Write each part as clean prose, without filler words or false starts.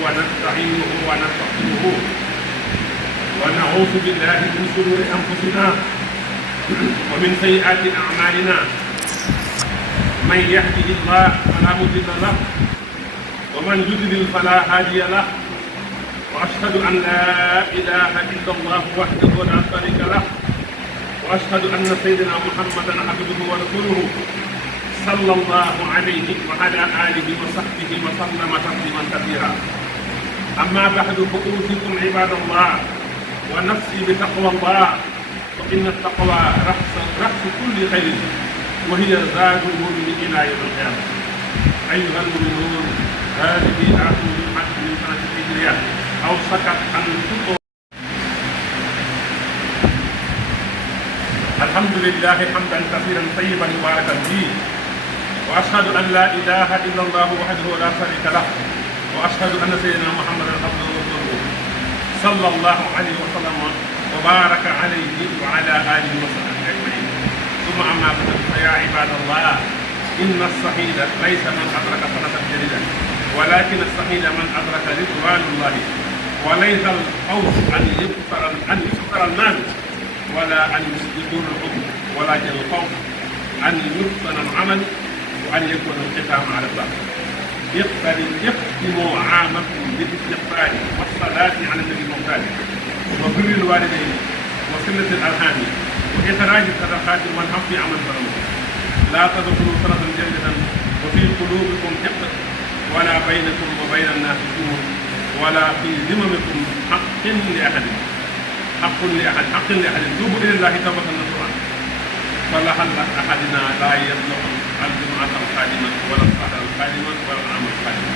ونستعينه ونستغفره ونعوذ بالله من شرور أنفسنا ومن سيئات أعمالنا من يهده الله فلا مضل له ومن يضلل فلا هادي له وأشهد أن لا إله إلا الله وحده لا شريك له وأشهد أن سيدنا محمدا عبده ورسوله صلى الله عليه وعلى آله وصحبه وسلم تسليما كثيرا. أما بعد فأوصيكم عباد الله ونفسي بتقوى الله فإن التقوى رأس كل خير وهي زاد المؤمن إلى يوم القيامة. أيها المؤمنون هذه آخر جمعة من سنة الهجرية أو سكت عن الخطوة. الحمد لله حمدا كثيرا طيبا مباركا فيه وأشهد أن لا إله إلا الله وحده لا شريك له وأشهد أن سيدنا محمدا عبده ورسوله صلى الله عليه وسلم وبارك عليه وعلى آله وصحبه أجمعين. ثم أما بعد فيا عباد الله إن الصحيح ليس من أدرك سنة جديدة ولكن الصحيح من أدرك رضوان الله وليس الخوف أن يكثر المال ولا أن يكون الحكم ولكن الخوف أن يحسن العمل وأن يكون الختام على الله. اختموا عامكم بالاستغفار والصلاة على النبي المختار وبر الوالدين وصلة الأرحام وإخراج الصدقات والعفو عمن ظلم. لا تدخلوا سنة جديدة وفي قلوبكم حقد ولا بينكم وبين الناس سوء ولا في ذممكم حق لأحد توبوا إلى الله توبة نصوحا فلعل أحدنا لا يبلغ الجمعة القادمة ولا الصلاة القادمة ولا العام القادم.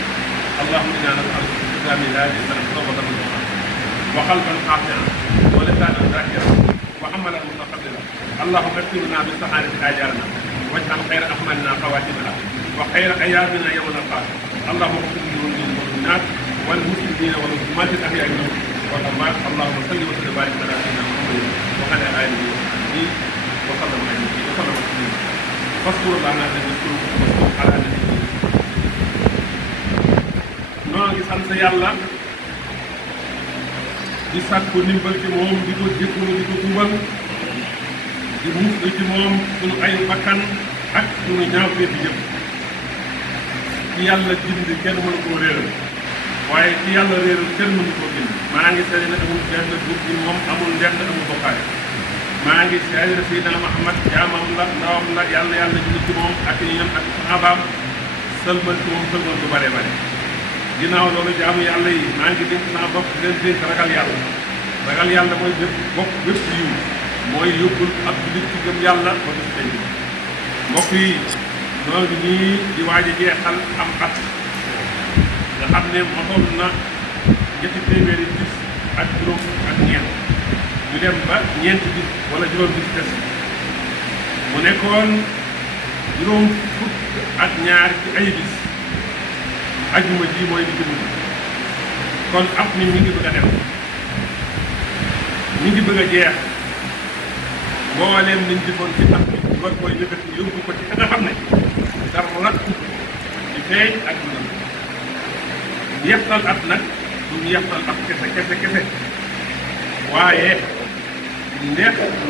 اللهم إنا نسألك في ختام هذه السنة توبة نصوحا وقلبا خاشعا ولسانا ذاكرا وعملا متقبلا. اللهم اكتبنا بالسعادة آجالنا واجعل خير أعمالنا خواتمها وخير أيامنا يوم نلقاك. اللهم اغفر للمؤمنين والمؤمنات والمسلمين والمسلمات الأحياء منهم والأموات. اللهم صل وسلم وبارك على سيدنا محمد وعلى آله وصحبه وسلم أجمعين وسلم تسليما. فاذكروا الله الذي يذكركم واذكروا على نبيه. noo ngi sant yàlla di sàkku ndimbal ci moom di ko jégalu di ko tuubal di muslu ci moom sunu ay bakkan ak sunu ñaawteefi yëpp. ci yàlla bind kenn mënu koo réeral waaye ci yàlla réeral kenn mënu koo bind. maa ngi seede ne amul benn buur bi moom amul ndend amul bokkaale. maa ngi seede ne Seydina Muhammad jaamam la ndawam la yàlla julli ci moom ak ñoom ak saxaabaam sëlmal ci moom sëlmal bu bare bare. ginnaaw loolu jaamu yàlla yi maa ngi dénk sama bopp di leen dénk ragal yàlla mooy bépp yiw mooy yóbbul ab jullit ci gëm yàlla ba def tey mbokk yi noonu nii di waaj a jeexal am at nga xam ne motoon na ñetti téeméeri bis ak juróom ak ñeent ñu dem ba ñeenti bis wala juróom bis des mu nekkoon juróom fukk ak ñaar ci ay bis ajuma ji mooy di jëmul kon at mi ngi bëgg a dem mi ngi bëgg a jeex mbooleem liñ defoon ci at mi war koy yëkkati yóbbu ko ci nga xam ne dara rakku di feeñ ak lu yeextal at nag duñu yeextal at kese waaye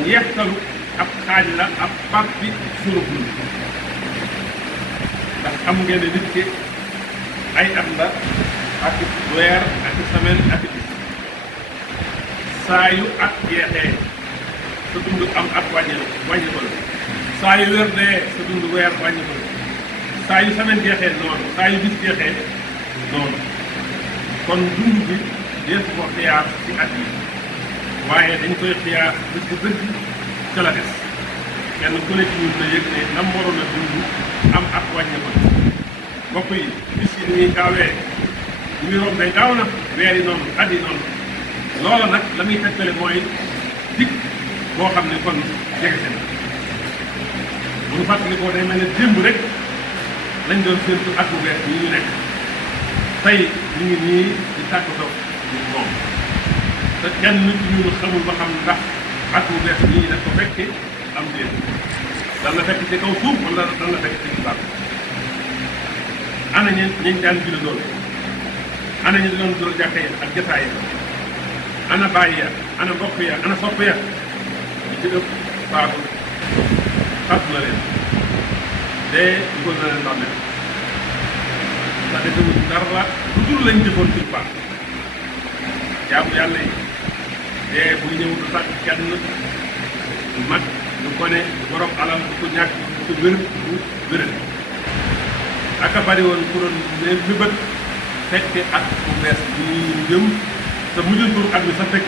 yeextalu ab xaaj la ab part bi sunu dund ndax xam ngeen ne nit ki ay at la ak weer ak semaine ak bis saa yu at jeexee sa dund am at wàññi ko la saa yu weer dee sa dund weer wàññi ko la saa yu semaine jeexee noonu saa yu bis jeexee noonu kon dund bi dees ko xiyaas ci at yi waaye dañ koy xiyaas dëgg ca la des kenn ku ne ci ñun na yëg ne nam waroon a dund am at wàññi ko mbokk yi bis yi ni ñuy gaawee ñu ngi rombee gaaw na weer yi noonu at yi noonu loola nag la muy tegtale mooy dikk boo xam ne kon jege si na bu ñu fàttali ko day mel ne démb rek lañ doon séntu at bu bees yi ñu nekk tey ñu ngi nii di tàggatoo moom te kenn ci ñun xamul ba xam ndax at bu bees nii da ko fekke am déet dana fekk ci kaw suuf wala dana fekk ci baax ana ñañ daan julli doon ana ñu doon doon jàkka ya ak jataay ya ana bàyyi ya ana mbokk ya ana sopp ya ñu ci ëpp baaxul xat na leen de dugal na leen bàmmeel ndax defewuñ dara lu dul lañ jëfoon ci baax jaamu yàlla yi de buy ñëw du sàkk kenn du mag du gone du borom alal du ko ñàkk du ko wér du wéral aka bari woon ku doon ne mébét fekke at bu bees bi ñu jëm te mujjantul at mi sa fekk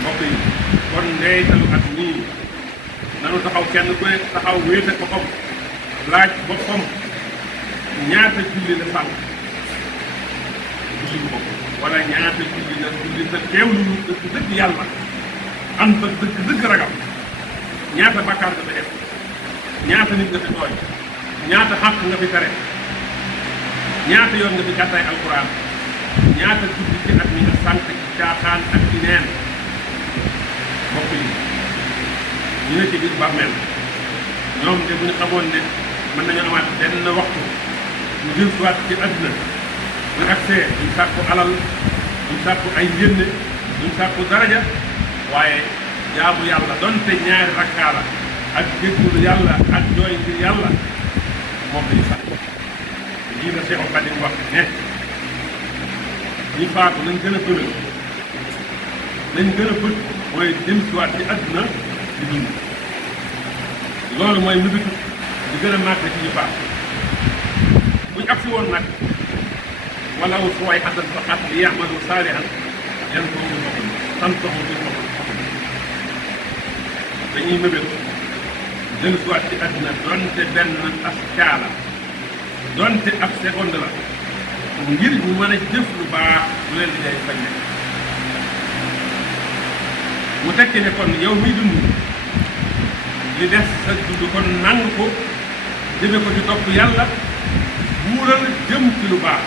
mbokk yi kon ndeytalu at nii nanu taxaw kenn ku ne taxaw wéete boppam laaj boppam ñaata julli la sànq julli bopp wala ñaata julli la julli sa teewlu dëgg yàlla am sa dëgg ragal ñaata bàkkaar nga fi def ñaata nit nga fi tooñ ñaata xàq nga fi tere ñaata yoon nga fi gàttaay alquran ñaata julli ci at mi nga sànq ci caaxaan ak ci neen mbokk yi ñu ne ci biir bàmmeel ñoom de bu ñu xamoon ne mën nañu amaat benn waxtu ñu jël soit ci àdduna bu accès duñ sàkku alal duñ sàkku ay njënne duñ sàkku daraja waaye jaamu yàlla donte ñaari rakkaa la ak jéggulu yàlla ak jooy ngir yàlla moom lañu sàkk lii la Seexul Xadiim wax ne ñi faatu nañ gën a bëgg nañ gën a bëgg mooy dem siwaat ci àdduna di dund loolu mooy nubitu di gën a màgg ci ñu faatu buñ agsi woon nag wala wu suwaay xasan faqat li yamalu saalihan yan ko mu boppam sant ko ci boppam dañuy mëbét dem siwaat ci àdduna donte benn askaala donte ab seconde la ngir ñu mën a jëf lu baax lu leen di day fañ nekk mu tekki ne kon yow miy dund li des sa dund kon nang ko jëme ko ci topp yàlla buural jëm ci lu baax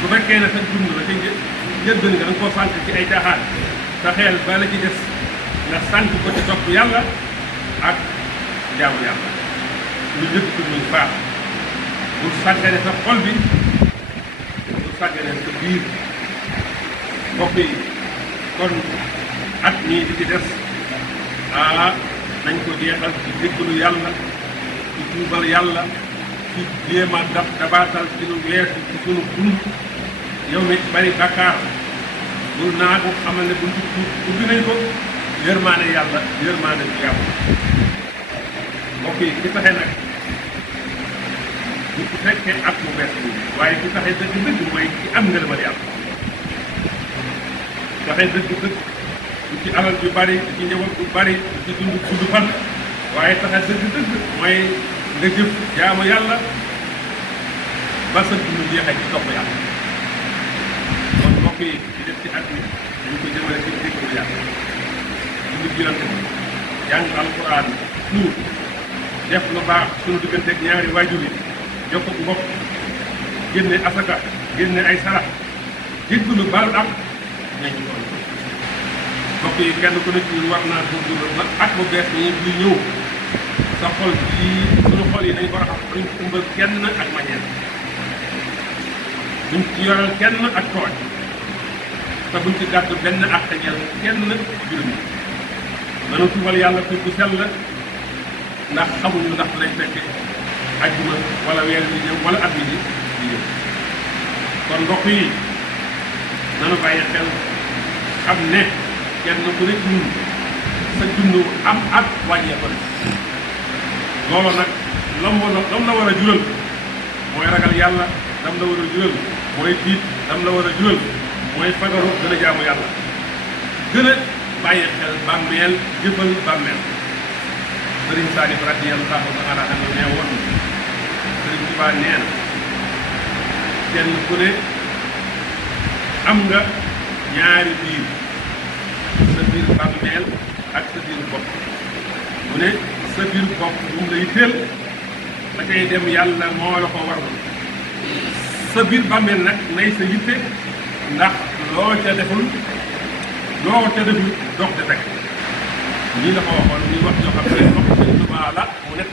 bu fekkee ne sa dund la ci njëlbéen nga da nga koo sànq ci ay caaxaan sa xeel ba la ci des nga sànq ko ci topp yàlla ak jaamu yàlla lu jëkk ko muy baax bu sàggane sa xol bi bu sàggane sa biir mbokk yi kon at mii di ci des nañ ko jeexal ci jéggalu yàlla ci tuubal yàlla ci jéem a dabaatal ci lu weesu ci sunu dund yow mi bari bakkaar bul naa ko xamal ne buntu tuub ubbi nañ ko yërmaane yàlla yërmaane bu yàlla mbokk yi ki taxe nag bu ku fekkee at mu bees bi waaye ki taxe dëgg-dëgg mooy ci am ngërëmal yàlla taxe dëgg-dëgg du ci alal ju bari du ci njaboot bu bari du ci dund gudd fan waaye taxe dëgg-dëgg mooy nga jëf jaamu yàlla ba sa dund jeexee ci topp yàlla kon mbokk yi di def ci at mi dañu ko jëmale ci déglu yàlla dund ci yonent bi jàng alquran tuur def lu baax sunu digganteeg ñaari waajur yi jokk ak mbokk génne asaka génne ay sarax jéggalu baal ak ñañu ko mbokk yi kenn ku nekk ñu war naa góorgóorlu ba at bu bees yi buy ñëw sa xol yi sunu xol yi nañ ko raxas duñ ci umbal kenn ak mañeel duñ ci yoral kenn ak tooñ te buñ ci gàddu benn ak ñeel kenn juróom yi nanu tuubal yàlla tur bu sell ndax xamuñu ndax lay fekke ajjuma wala weer bi ñëw wala at mi di ñëw kon mbokk yi nanu bàyyi xel xam ne kenn ku nekk ñun sa dund am at wàññeeku la loolu nag lam la war a jural mooy ragal yàlla lam la war a jural mooy tiit lam la war a jural mooy fagaru gën a jaamu yàlla gën a bàyyi xel bàmmeel jëfal bàmmeel sëriñ Saalif radiyallaahu taala anhu nee woon sëriñ Tuubaa nee na kenn ku ne am nga ñaari biir sa biir bàmmeel ak sa biir bopp mu ne sa biir bopp bu mu la yitteel la cay dem yàlla moo la ko warul sa biir bàmmeel nag nay sa yitte ndax loo ca deful dox de fekk lii la ko waxoon ñuy wax ñoo xam ne wax Sëñ Tuubaa la mu nekk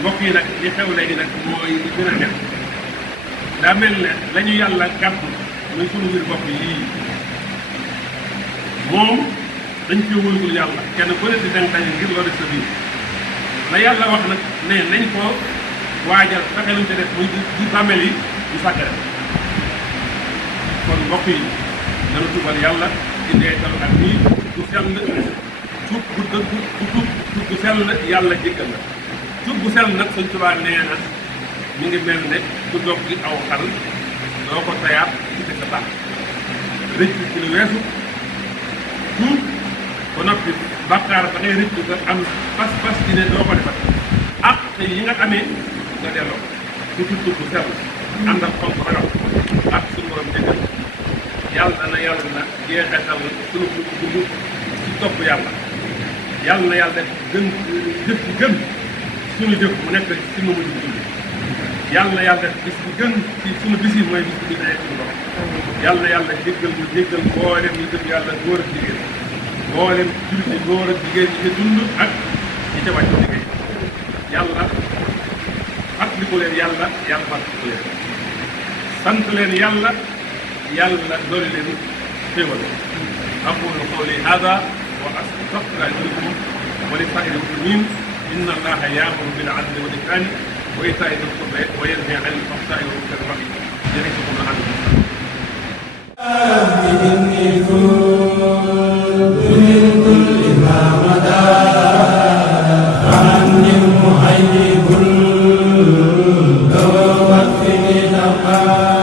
mbokk yi nag li xew léegi nag mooy li gën a nekk daa mel ne la ñu yàlla gàddu muy sunu biir bopp yii moom dañ koy wóolugul yàlla kenn ku ne di dang daje ngir loo def sa biir la yàlla wax nag ne nañ ko waajal fexe luñ te def muy di bàmmeel yi ñu sàkkare kon mbokk yi nanu tuubal yàlla ci ndeetalu ak nii du sell tuub bu dëgg tuub bu sell yàlla jéggal la tuub bu sell nag Sëñ Tuubaa nee na mi ngi mel ne ku dog gi aw xal doo ko tayaat ci sa baax rëccu ci lu weesu tuub ba noppi bàkkaar ba ngay rëccu nga am pas-pas ci ne doo ko defat ak te yi nga amee nga delloo ku tuub bu sell ànd ak xonk ragal ak suñu borom jéggal yàlla na jeexetal suñu dund ci topp yàlla na yàlla def gën jëf ci gën suñu jëf mu nekk ci suñu mujj dund yàlla na yàlla def bis bi gën ci suñu bis yi mooy bis bi ñu dajee suñu borom yàlla na yàlla jéggal mboolem ñu gëm yàlla góor ak jigéen mboolem jullit yi góor ak jigéen ñi ca dund ak ñi ca wàcc liggéey yàlla fàttaliku leen yàlla fàttaliku leen sant leen yàlla doole leen xéewal aqulu qawli hada wa astaghfirullaha li lakum wa li saa'iril muslimiin inna allaha ya'muru bil 'adli wal ihsani wa ita'i dhil qurba wa yanha 'anil fahsha'i wal munkari wal baghi ya'idhukum la'allakum تذكرون